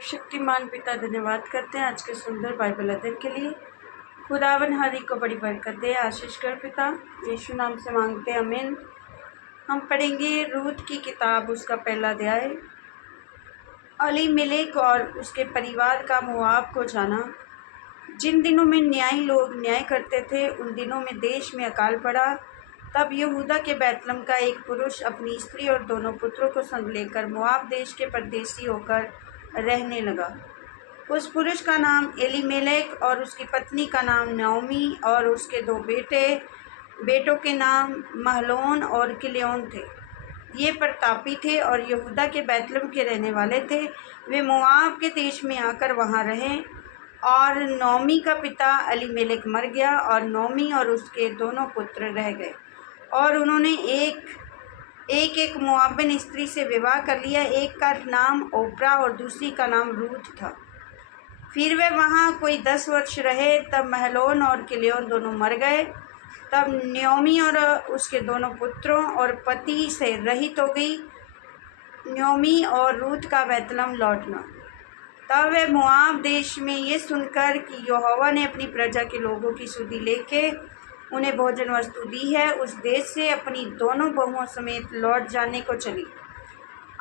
शक्तिमान पिता धन्यवाद करते हैं आज के सुंदर बाइबल अध्ययन के लिए। खुदावन हर एक को बड़ी बरकत दे, आशीष कर पिता, यीशु नाम से मांगते हैं, आमीन। हम पढ़ेंगे रूत की किताब, उसका पहला अध्याय। एलीमेलेक और उसके परिवार का मोआब को जाना। जिन दिनों में न्यायी लोग न्याय करते थे, उन दिनों में देश में अकाल पड़ा। तब यहूदा के बैतलम का एक पुरुष अपनी स्त्री और दोनों पुत्रों को संग लेकर मोआब देश के परदेसी होकर रहने लगा। उस पुरुष का नाम एलीमेलेक और उसकी पत्नी का नाम नओमी और उसके दो बेटों के नाम महलोन और किल्योन थे। ये प्रतापी थे और यहूदा के बैतलम के रहने वाले थे। वे मोआब के देश में आकर वहाँ रहे। और नओमी का पिता एलीमेलेक मर गया और नओमी और उसके दोनों पुत्र रह गए। और उन्होंने एक मोआबिन स्त्री से विवाह कर लिया। एक का नाम ओप्रा और दूसरी का नाम रूथ था। फिर वे वहाँ कोई 10 वर्ष रहे। तब महलोन और किल्योन दोनों मर गए। तब नओमी और उसके दोनों पुत्रों और पति से रहित हो गई। नओमी और रूथ का बैतलम लौटना। तब वे मोआब देश में ये सुनकर कि यहोवा ने अपनी प्रजा के लोगों की सुधि लेके उन्हें भोजन वस्तु दी है, उस देश से अपनी दोनों बहुओं समेत लौट जाने को चली।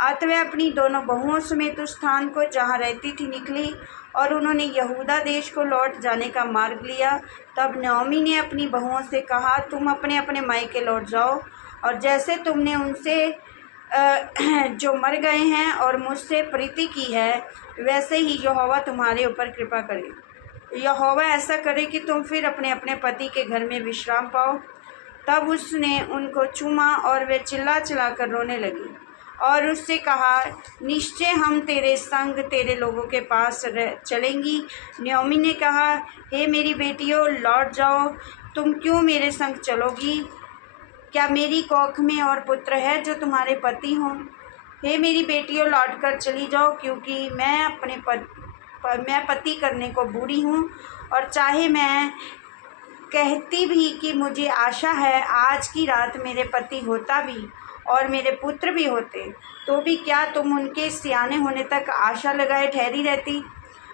अतः वे अपनी दोनों बहुओं समेत उस स्थान को जहाँ रहती थी निकली और उन्होंने यहूदा देश को लौट जाने का मार्ग लिया। तब नओमी ने अपनी बहुओं से कहा, तुम अपने अपने मायके लौट जाओ, और जैसे तुमने उनसे जो मर गए हैं और मुझसे प्रीति की है, वैसे ही यहोवा तुम्हारे ऊपर कृपा करे। यहोवा ऐसा करे कि तुम फिर अपने अपने पति के घर में विश्राम पाओ। तब उसने उनको चूमा और वे चिल्ला चिल्ला कर रोने लगी और उससे कहा, निश्चय हम तेरे संग तेरे लोगों के पास चलेंगी। नओमी ने कहा, हे मेरी बेटियों, लौट जाओ। तुम क्यों मेरे संग चलोगी? क्या मेरी कोख में और पुत्र है जो तुम्हारे पति हों? हे मेरी बेटियों, लौट कर चली जाओ, क्योंकि मैं पति करने को बूढ़ी हूँ। और चाहे मैं कहती भी कि मुझे आशा है आज की रात मेरे पति होता भी और मेरे पुत्र भी होते, तो भी क्या तुम उनके सियाने होने तक आशा लगाए ठहरी रहती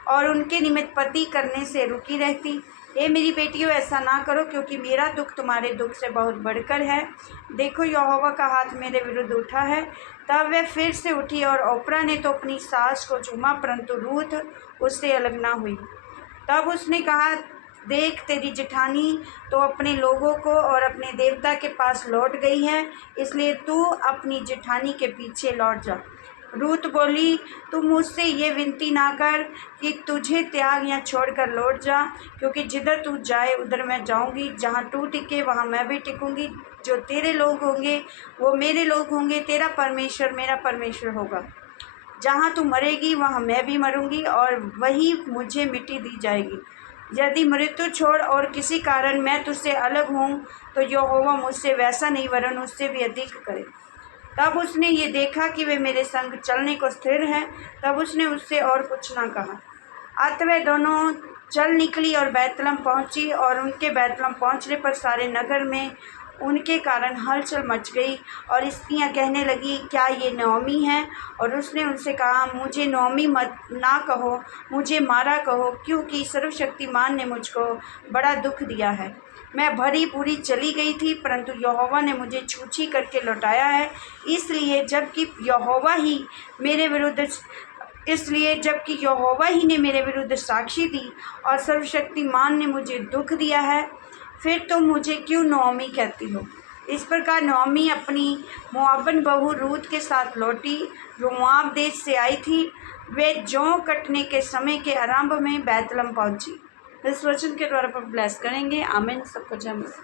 और उनके निमित्त पति करने से रुकी रहती? हे मेरी बेटियों, ऐसा ना करो, क्योंकि मेरा दुख तुम्हारे दुख से बहुत बढ़कर है। देखो, यहोवा का हाथ मेरे विरुद्ध उठा है। तब वह फिर से उठी और ओप्रा ने तो अपनी सास को चूमा, परंतु रूथ उससे अलग ना हुई। तब उसने कहा, देख, तेरी जेठानी तो अपने लोगों को और अपने देवता के पास लौट गई है, इसलिए तू अपनी जेठानी के पीछे लौट जा। रूत बोली, तू मुझसे ये विनती ना कर कि तुझे त्याग या छोड़कर लौट जा, क्योंकि जिधर तू जाए उधर मैं जाऊंगी। जहाँ तू टिके वहाँ मैं भी टिकूंगी। जो तेरे लोग होंगे वो मेरे लोग होंगे, तेरा परमेश्वर मेरा परमेश्वर होगा। जहाँ तू मरेगी वहाँ मैं भी मरूंगी और वही मुझे मिट्टी दी जाएगी। यदि मृत्यु छोड़ और किसी कारण मैं तुझसे अलग हूँ, तो यहोवा मुझसे वैसा नहीं वरन उससे भी अधिक करे। तब उसने ये देखा कि वे मेरे संग चलने को स्थिर हैं। तब उसने उससे और कुछ ना कहा। अतः वे दोनों चल निकली और बैतलम पहुंची। और उनके बैतलम पहुंचने पर सारे नगर में उनके कारण हलचल मच गई और स्त्रियां कहने लगी, क्या ये नओमी है? और उसने उनसे कहा, मुझे नओमी मत ना कहो, मुझे मारा कहो, क्योंकि सर्वशक्तिमान ने मुझको बड़ा दुख दिया है। मैं भरी पूरी चली गई थी, परंतु यहोवा ने मुझे छूछी करके लौटाया है। इसलिए जबकि यहोवा ही ने मेरे विरुद्ध साक्षी दी और सर्वशक्तिमान ने मुझे दुख दिया है, फिर तुम मुझे क्यों नओमी कहती हो? इस प्रकार नओमी अपनी मोआबिन बहू रूत के साथ लौटी, जो मोआब देश से आई थी। वे जौ कटने के समय के आरंभ में बैतलम पहुंची। इस वचन के द्वारा पर ब्लेस करेंगे, आमीन। सबको जय मसीह।